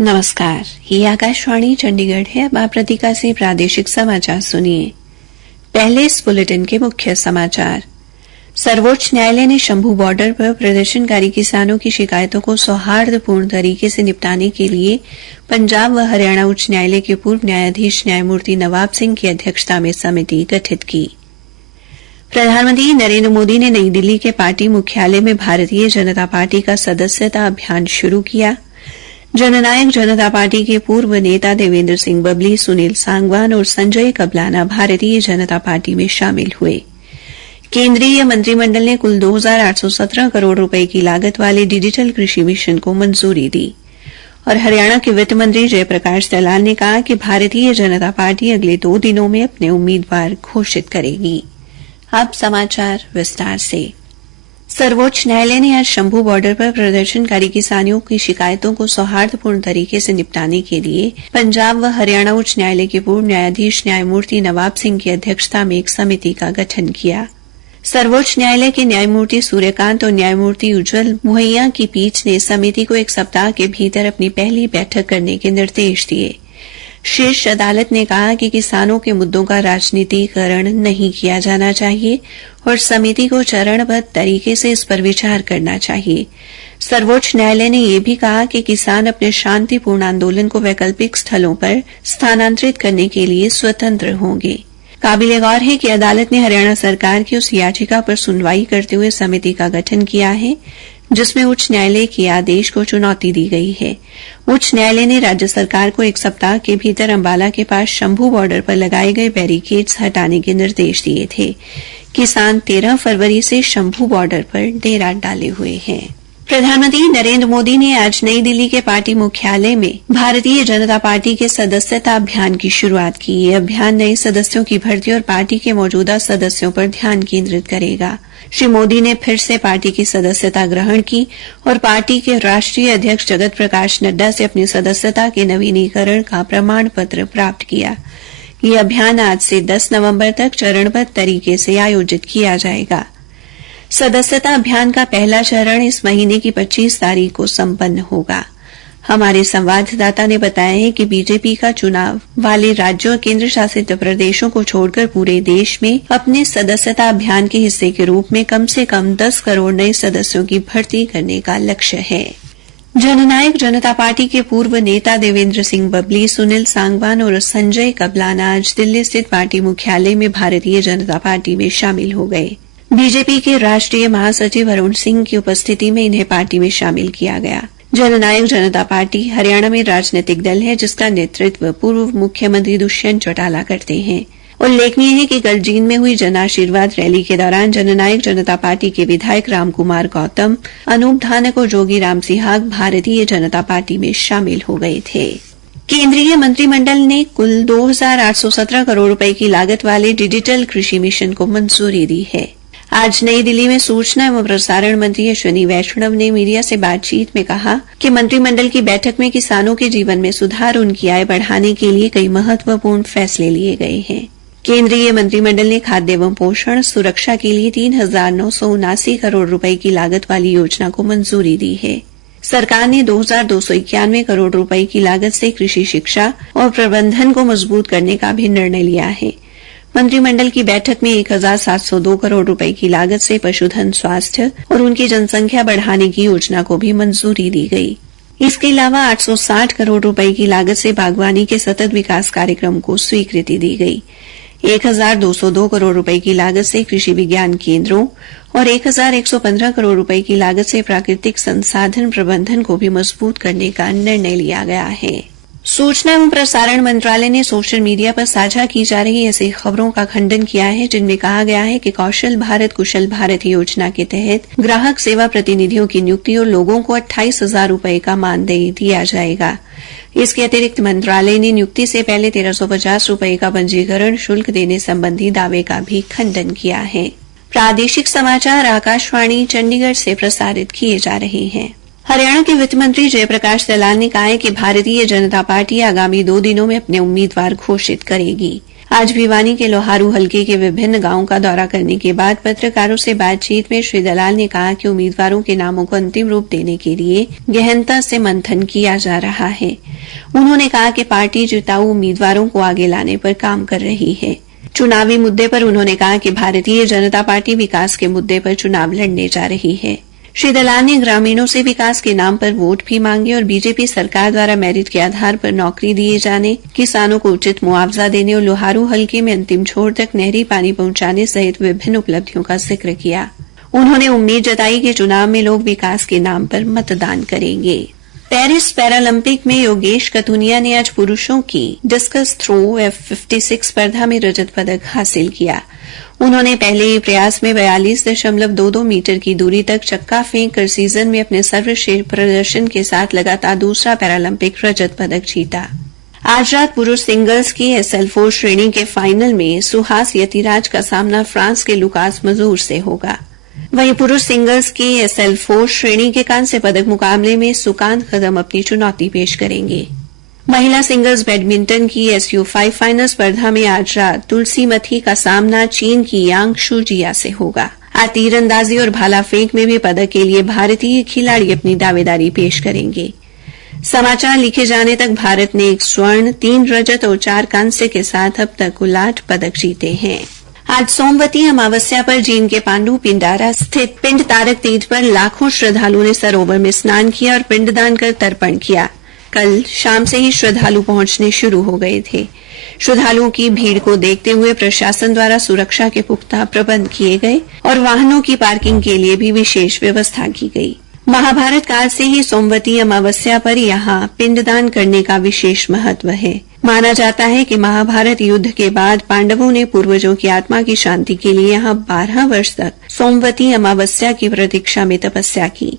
नमस्कार, ये आकाशवाणी चंडीगढ़ है। अब आप प्रतीका से प्रादेशिक समाचार सुनिए। पहले इस बुलेटिन के मुख्य समाचार। सर्वोच्च न्यायालय ने शंभू बॉर्डर पर प्रदर्शनकारी किसानों की शिकायतों को सौहार्दपूर्ण तरीके से निपटाने के लिए पंजाब व हरियाणा उच्च न्यायालय के पूर्व न्यायाधीश न्यायमूर्ति नवाब सिंह की अध्यक्षता में समिति गठित की। प्रधानमंत्री नरेंद्र मोदी ने नई दिल्ली के पार्टी मुख्यालय में भारतीय जनता पार्टी का सदस्यता अभियान शुरू किया। जननायक जनता पार्टी के पूर्व नेता देवेंद्र सिंह बबली, सुनील सांगवान और संजय कबलाना भारतीय जनता पार्टी में शामिल हुए। केंद्रीय मंत्रिमंडल ने कुल 2,817 करोड़ रुपए की लागत वाले डिजिटल कृषि मिशन को मंजूरी दी। और हरियाणा के वित्त मंत्री जयप्रकाश दलाल ने कहा कि भारतीय जनता पार्टी अगले 2 दिनों में अपने उम्मीदवार घोषित करेगी। अब समाचार विस्तार से। सर्वोच्च न्यायालय ने आज शंभू बॉर्डर पर प्रदर्शनकारी किसानों की शिकायतों को सौहार्दपूर्ण तरीके से निपटाने के लिए पंजाब व हरियाणा उच्च न्यायालय के पूर्व न्यायाधीश न्यायमूर्ति नवाब सिंह की अध्यक्षता में एक समिति का गठन किया। सर्वोच्च न्यायालय के न्यायमूर्ति सूर्यकांत और न्यायमूर्ति उज्जवल मोहैया की पीठ ने समिति को 1 सप्ताह के भीतर अपनी पहली बैठक करने के निर्देश दिए। शीर्ष अदालत ने कहा कि किसानों के मुद्दों का राजनीतिकरण नहीं किया जाना चाहिए और समिति को चरणबद्ध तरीके से इस पर विचार करना चाहिए। सर्वोच्च न्यायालय ने यह भी कहा कि किसान अपने शांतिपूर्ण आंदोलन को वैकल्पिक स्थलों पर स्थानांतरित करने के लिए स्वतंत्र होंगे। काबिल-ए-गौर है कि अदालत ने हरियाणा सरकार की उस याचिका पर सुनवाई करते हुए समिति का गठन किया है जिसमें उच्च न्यायालय के आदेश को चुनौती दी गई है। उच्च न्यायालय ने राज्य सरकार को 1 सप्ताह के भीतर अंबाला के पास शंभू बॉर्डर पर लगाए गए बैरिकेड्स हटाने के निर्देश दिए थे। किसान 13 फरवरी से शंभू बॉर्डर पर डेरा डाले हुए हैं। प्रधानमंत्री नरेंद्र मोदी ने आज नई दिल्ली के पार्टी मुख्यालय में भारतीय जनता पार्टी के सदस्यता अभियान की शुरुआत की। यह अभियान नए सदस्यों की भर्ती और पार्टी के मौजूदा सदस्यों पर ध्यान केंद्रित करेगा। श्री मोदी ने फिर से पार्टी की सदस्यता ग्रहण की और पार्टी के राष्ट्रीय अध्यक्ष जगत प्रकाश नड्डा से अपनी सदस्यता के नवीनीकरण का प्रमाण पत्र प्राप्त किया। यह अभियान आज से 10 नवंबर तक चरणबद्ध तरीके से आयोजित किया जाएगा। सदस्यता अभियान का पहला चरण इस महीने की 25 तारीख को संपन्न होगा। हमारे संवाददाता ने बताया है कि बीजेपी का चुनाव वाले राज्यों और केंद्र शासित प्रदेशों को छोड़कर पूरे देश में अपने सदस्यता अभियान के हिस्से के रूप में कम से कम 10 करोड़ नए सदस्यों की भर्ती करने का लक्ष्य है। जननायक जनता पार्टी के पूर्व नेता देवेंद्र सिंह बबली, सुनील सांगवान और संजय कबलाना आज दिल्ली स्थित पार्टी मुख्यालय में भारतीय जनता पार्टी में शामिल हो गए। बीजेपी के राष्ट्रीय महासचिव अरुण सिंह की उपस्थिति में इन्हें पार्टी में शामिल किया गया। जननायक जनता पार्टी हरियाणा में राजनीतिक दल है जिसका नेतृत्व पूर्व मुख्यमंत्री दुष्यंत चौटाला करते हैं। उल्लेखनीय है कि कल जींद में हुई जन आशीर्वाद रैली के दौरान जननायक जनता पार्टी के विधायक रामकुमार गौतम, अनूप धानक और जोगी राम सिहाग भारतीय जनता पार्टी में शामिल हो गए थे। केंद्रीय मंत्रिमंडल ने कुल 2,817 करोड़ रुपए की लागत वाले डिजिटल कृषि मिशन को मंजूरी दी है। आज नई दिल्ली में सूचना एवं प्रसारण मंत्री अश्विनी वैष्णव ने मीडिया से बातचीत में कहा कि मंत्रिमंडल की बैठक में किसानों के जीवन में सुधार, उनकी आय बढ़ाने के लिए कई महत्वपूर्ण फैसले लिए गए हैं। केंद्रीय मंत्रिमंडल ने खाद्य एवं पोषण सुरक्षा के लिए 3,979 करोड़ रुपए की लागत वाली योजना को मंजूरी दी है। सरकार ने 2,291 करोड़ रुपए की लागत से कृषि शिक्षा और प्रबंधन को मजबूत करने का भी निर्णय लिया है। मंत्रिमंडल की बैठक में 1,702 करोड़ रुपए की लागत से पशुधन स्वास्थ्य और उनकी जनसंख्या बढ़ाने की योजना को भी मंजूरी दी गई। इसके अलावा 860 करोड़ रुपए की लागत से बागवानी के सतत विकास कार्यक्रम को स्वीकृति दी गई। 1,202 करोड़ रुपए की लागत से कृषि विज्ञान केंद्रों और 1,115 करोड़ रुपए की लागत से प्राकृतिक संसाधन प्रबंधन को भी मजबूत करने का निर्णय लिया गया है। सूचना एवं प्रसारण मंत्रालय ने सोशल मीडिया पर साझा की जा रही ऐसी खबरों का खंडन किया है जिनमें कहा गया है कि कौशल भारत कुशल भारत योजना के तहत ग्राहक सेवा प्रतिनिधियों की नियुक्ति और लोगों को 28,000 रुपए का मानदेय दिया जाएगा। इसके अतिरिक्त मंत्रालय ने नियुक्ति से पहले 1,350 रुपए का पंजीकरण शुल्क देने संबंधी दावे का भी खंडन किया है। प्रादेशिक समाचार आकाशवाणी चंडीगढ़ से प्रसारित किए जा रहे हैं। हरियाणा के वित्त मंत्री जयप्रकाश दलाल ने कहा है कि भारतीय जनता पार्टी आगामी 2 दिनों में अपने उम्मीदवार घोषित करेगी। आज भिवानी के लोहारू हलके के विभिन्न गांवों का दौरा करने के बाद पत्रकारों से बातचीत में श्री दलाल ने कहा कि उम्मीदवारों के नामों को अंतिम रूप देने के लिए गहनता से मंथन किया जा रहा है। उन्होंने कहा कि पार्टी जिताऊ उम्मीदवारों को आगे लाने पर काम कर रही है। चुनावी मुद्दे पर उन्होंने कहा कि भारतीय जनता पार्टी विकास के मुद्दे पर चुनाव लड़ने जा रही है। श्री दलाल ने ग्रामीणों से विकास के नाम पर वोट भी मांगे और बीजेपी सरकार द्वारा मेरिट के आधार पर नौकरी दिए जाने, किसानों को उचित मुआवजा देने और लोहारू हलके में अंतिम छोर तक नहरी पानी पहुंचाने सहित विभिन्न उपलब्धियों का जिक्र किया। उन्होंने उम्मीद जताई कि चुनाव में लोग विकास के नाम पर मतदान करेंगे। पेरिस पैरालंपिक में योगेश कथुनिया ने आज पुरुषों की डिस्कस थ्रो F56 स्पर्धा में रजत पदक हासिल किया। उन्होंने पहले ही प्रयास में 42.22 मीटर की दूरी तक चक्का फेंक कर सीजन में अपने सर्वश्रेष्ठ प्रदर्शन के साथ लगातार दूसरा पैरालंपिक रजत पदक जीता। आज रात पुरुष सिंगल्स की SL4 श्रेणी के फाइनल में सुहास यतिराज का सामना फ्रांस के लुकास मजूर से होगा। वहीं पुरुष सिंगल्स की SL4 श्रेणी के कांस्य पदक मुकाबले में सुकांत कदम अपनी चुनौती पेश करेंगे। महिला सिंगल्स बैडमिंटन की SU5 फाइनल स्पर्धा में आज रात तुलसी मथी का सामना चीन की यांग शुजिया से होगा। आज तीरंदाजी और भाला फेंक में भी पदक के लिए भारतीय खिलाड़ी अपनी दावेदारी पेश करेंगे। समाचार लिखे जाने तक भारत ने 1 स्वर्ण, 3 रजत और 4 कांस्य के साथ अब तक कुल 8 पदक जीते हैं। आज सोमवती अमावस्या पर जींद के पांडु पिंडारा स्थित पिंड तारक तीर्थ पर लाखों श्रद्धालुओं ने सरोवर में स्नान किया और पिंडदान कर तर्पण किया। कल शाम से ही श्रद्धालु पहुंचने शुरू हो गए थे। श्रद्धालुओं की भीड़ को देखते हुए प्रशासन द्वारा सुरक्षा के पुख्ता प्रबंध किए गए और वाहनों की पार्किंग के लिए भी विशेष व्यवस्था की गई। महाभारत काल से ही सोमवती अमावस्या पर यहां पिंडदान करने का विशेष महत्व है। माना जाता है कि महाभारत युद्ध के बाद पांडवों ने पूर्वजों की आत्मा की शांति के लिए यहां 12 वर्ष तक सोमवती अमावस्या की प्रतीक्षा में तपस्या की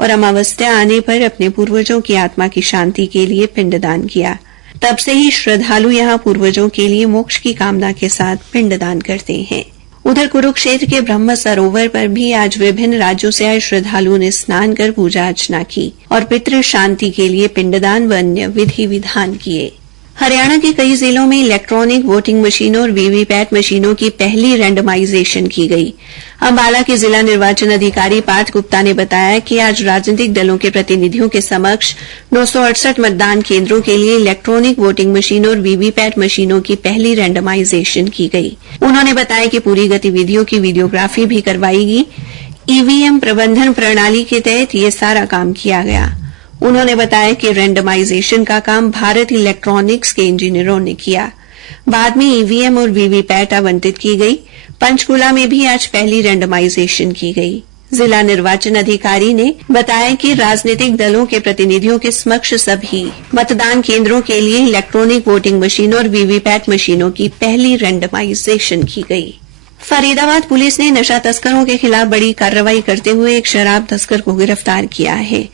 और अमावस्या आने पर अपने पूर्वजों की आत्मा की शांति के लिए पिंडदान किया। तब से ही श्रद्धालु यहां पूर्वजों के लिए मोक्ष की कामना के साथ पिंडदान करते हैं। उधर कुरुक्षेत्र के ब्रह्म सरोवर पर भी आज विभिन्न राज्यों से आए श्रद्धालुओं ने स्नान कर पूजा अर्चना की और पितृ शांति के लिए पिंडदान व अन्य विधि विधान किए। हरियाणा के कई जिलों में इलेक्ट्रॉनिक वोटिंग मशीनों और वीवीपैट मशीनों की पहली रैंडमाइजेशन की गई। अंबाला के जिला निर्वाचन अधिकारी पार्थ गुप्ता ने बताया कि आज राजनीतिक दलों के प्रतिनिधियों के समक्ष 968 मतदान केंद्रों के लिए इलेक्ट्रॉनिक वोटिंग मशीनों और वीवीपैट मशीनों की पहली रैंडमाइजेशन की गई। उन्होंने बताया कि पूरी गतिविधियों की वीडियोग्राफी भी करवाई। ईवीएम प्रबंधन प्रणाली के तहत यह सारा काम किया गया। उन्होंने बताया कि रैंडमाइजेशन का काम भारत इलेक्ट्रॉनिक्स के इंजीनियरों ने किया। बाद में ईवीएम और वीवीपैट आवंटित की गई। पंचकुला में भी आज पहली रैंडमाइजेशन की गई। जिला निर्वाचन अधिकारी ने बताया कि राजनीतिक दलों के प्रतिनिधियों के समक्ष सभी मतदान केंद्रों के लिए इलेक्ट्रॉनिक वोटिंग मशीनों और वीवीपैट मशीनों की पहली रैंडमाइजेशन की गई। फरीदाबाद पुलिस ने नशा तस्करों के खिलाफ बड़ी कार्रवाई करते हुए एक शराब तस्कर को गिरफ्तार किया है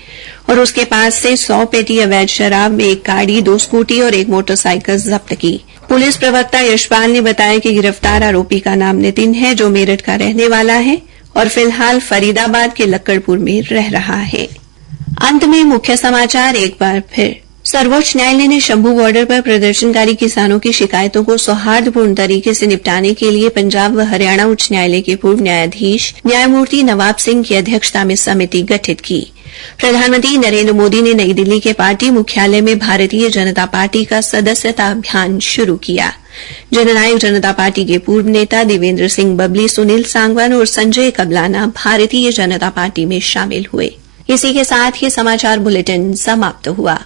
और उसके पास से 100 पेटी अवैध शराब में 1 गाड़ी, 2 स्कूटी और 1 मोटरसाइकिल जब्त की। पुलिस प्रवक्ता यशपाल ने बताया कि गिरफ्तार आरोपी का नाम नितिन है, जो मेरठ का रहने वाला है और फिलहाल फरीदाबाद के लक्कड़पुर में रह रहा है। अंत में मुख्य समाचार एक बार फिर। सर्वोच्च न्यायालय ने शंभू बॉर्डर पर प्रदर्शनकारी किसानों की शिकायतों को सौहार्दपूर्ण तरीके से निपटाने के लिए पंजाब व हरियाणा उच्च न्यायालय के पूर्व न्यायाधीश न्यायमूर्ति नवाब सिंह की अध्यक्षता में समिति गठित की। प्रधानमंत्री नरेंद्र मोदी ने नई दिल्ली के पार्टी मुख्यालय में भारतीय जनता पार्टी का सदस्यता अभियान शुरू किया। जननायक जनता पार्टी के पूर्व नेता देवेंद्र सिंह बबली, सुनील सांगवान और संजय कबलाना भारतीय जनता पार्टी में शामिल हुए। इसी के साथ ये समाचार बुलेटिन समाप्त हुआ।